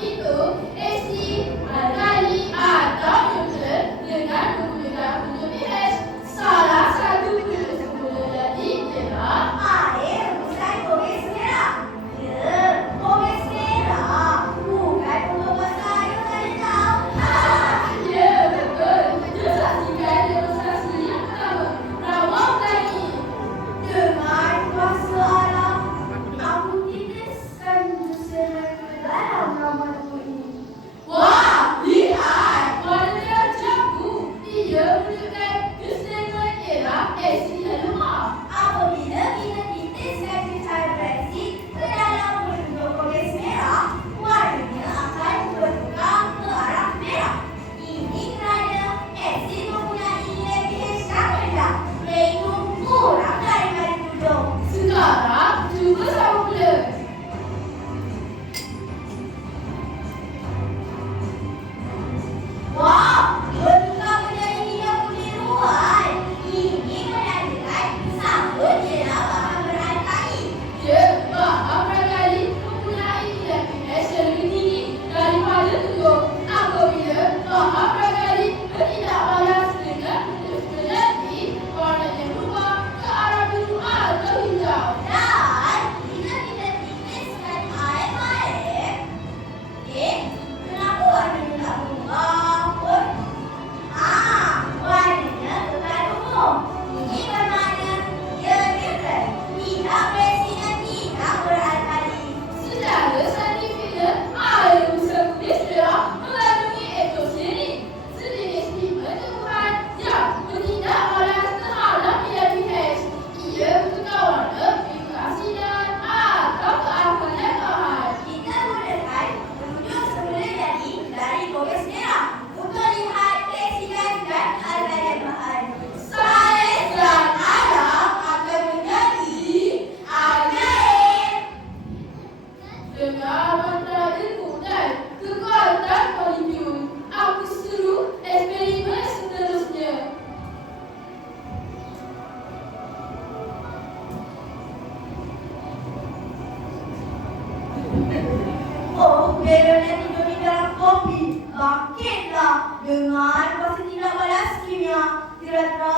itu esi alkali atau neutral dengan menggunakan formula pH. Salah satu formula tadi ialah Air bukan komes merah. Ya, komes merah. Bukan untuk masak air saja. ya betul. Jom saksikan demonstrasi yang pertama. Rawang pelangi. Dengan kuasa alam, aku titiskan busana ke dalam ramuanku ini. Wah, lihat! Warna merah jambu. Ia menunjukkan keseimbangan ialah esi dan lemak. Apabila kita titiskan cecair reaksi ke dalam bentuk komes merah, warnanya akan bertukar ke arah merah. Ini kerana asid mempunyai nilai pH yang rendah, iaitu kurang daripada 7. Sekarang, cuba sama pula. Wah, bertukar menjadi hijau keliruan. Ini menandakan sama ialah bahan beralkali. Ya, bahan beralkali mempunyai nilai pH yang lebih tinggi daripada 7. Apabila bahan beralkali bertindak balas dengan formula tadi, warnanya berubah ke arah biru atau hijau. Dan bila kita titiskan air baik, kenapa warnanya tak berubah pun? Warnanya bukan umum. Ini bermakna ia neutral, tidak bereaksi dan tidak beralkali. Secara saintifiknya, air busa kulis merah mengandungi etosenin, sejenis pigmen tumbuhan yang bertindak balas terhadap nilai pH. Ia bertukar warna biru keasinan atau kealkalan bahan. Kita gunakan rujuk semula jadi dari komes merah untuk lihat keasinan dan kealkalan bahan. Sains dan alam akan menjadi ajaib. Dengan mantra ilmu dan kekuatan molekul, aku seru eksperimen seterusnya. Oh, melonnya tidur di dalam kopi. Bangkitlah dengan kuasa tidak balas kimia. Tira-tira.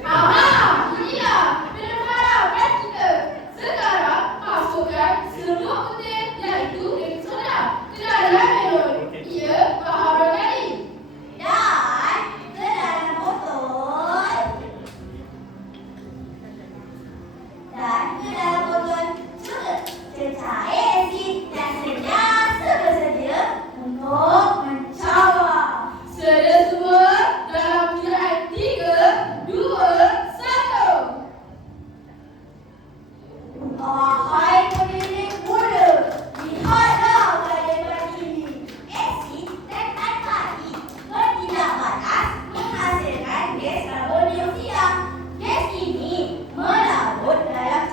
Aha, inilah minum harapan kita. Sekarang masukkan serbuk putih iaitu baking soda ke dalam melon. Ia bahan beralkali. Dan ke dalam botol. Dan ke dalam botol juga cecair asid dan senyawa bersedia untuk mencawa. Sedia semua dalam kiraan 3, 2, 1. Wahai pemilik muda, lihatlah keadaan pagi ini. Asid dan alkali bertindak balas menghasilkan gas karbon dioksida. Gas ini melarut dalam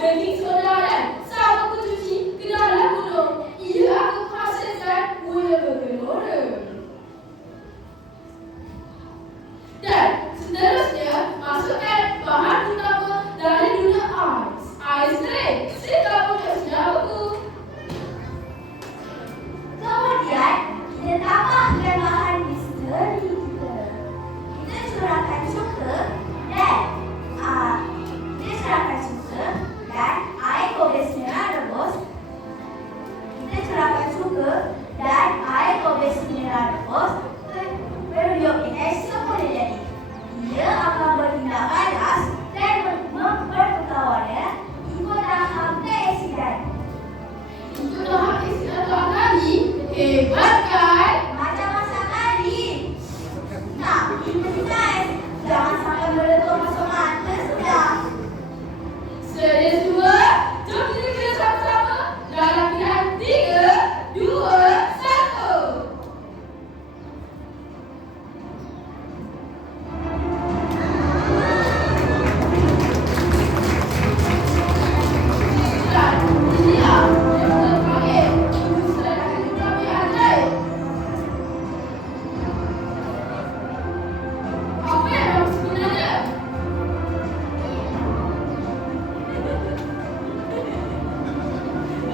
daging soda dan sabun pencuci ke dalam gunung. Ia akan menghasilkan buaya bergelora. Dan seterusnya, masukkan bahan utama dari dunia ais. Ais krim. Jika punya sudah beku. Kemudian, kita tambahkan bahan misteri kita. Kita curahkan cuka dan air gobes merah rebus. Kita curahkan cuka dan air gobes merah rebus ke periuk ini semula jadi. Ia akan bertindak panas dan bertukar warna ikut tahap keasinan. Untuk tahap isian lagi, hebat kan? Macam masak kari. Nah, ini guys, jangan sampai meletup masuk mata sudah. Sedia semua? Jom kita kira sama-sama dalam pilihan 3, 2, 1. Dan inilah yang terpanggil industri fotografi ajaib. Apa yang nama sebenarnya?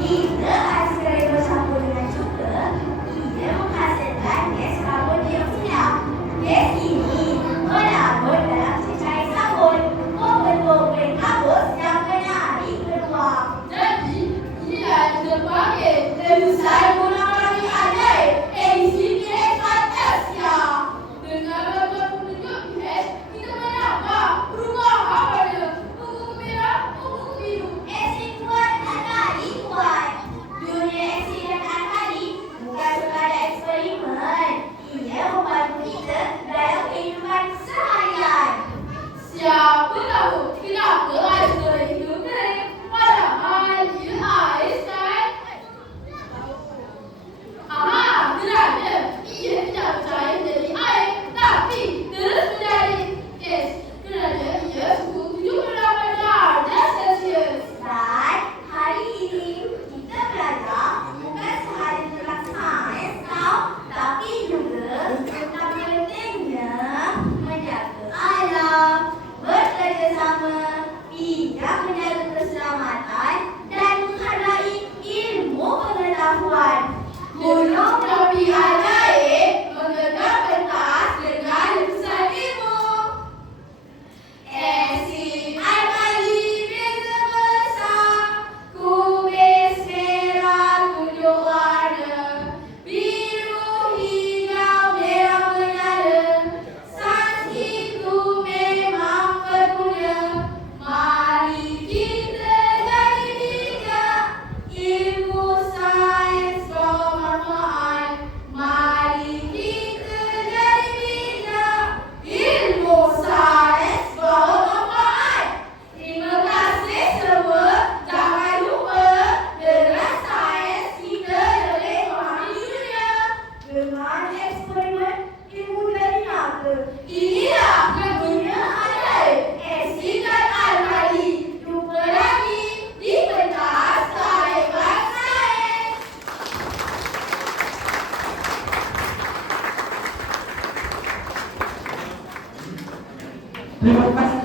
Jika ais krim bercampur dengan cuka, ia menghasilkan gas karbon dioksida. Gas ini melarut dalam cecair sabun, membentuk ring kabus yang menarik keluar. Jadi, inilah yang terpanggil industri fotografi ajaib edisi pH Fantasia. Dengan berbagai penunjuk pH, kita menambah perubahan pada ungu merah, ungu biru. Asid kuat dan alkali kuat. Dunia asid dan alkali bukan sekadar eksperimen. Ia membantu kita dalam kehidupan seharian. Siapa tahu kenapa ais kering itu kering, padahal ia ais kan? Aha, kerana ia tidak percaya menjadi air, tapi terus menjadi es. Kerana ia suhu 78 darjah Celsius. Dan hari ini kita belajar bukan sahaja tentang sains tau, tapi juga tentang pentingnya menjaga alam, bekerjasama, tidak menjaga keselamatan dan menghargai ilmu pengetahuan. Gunung Berapi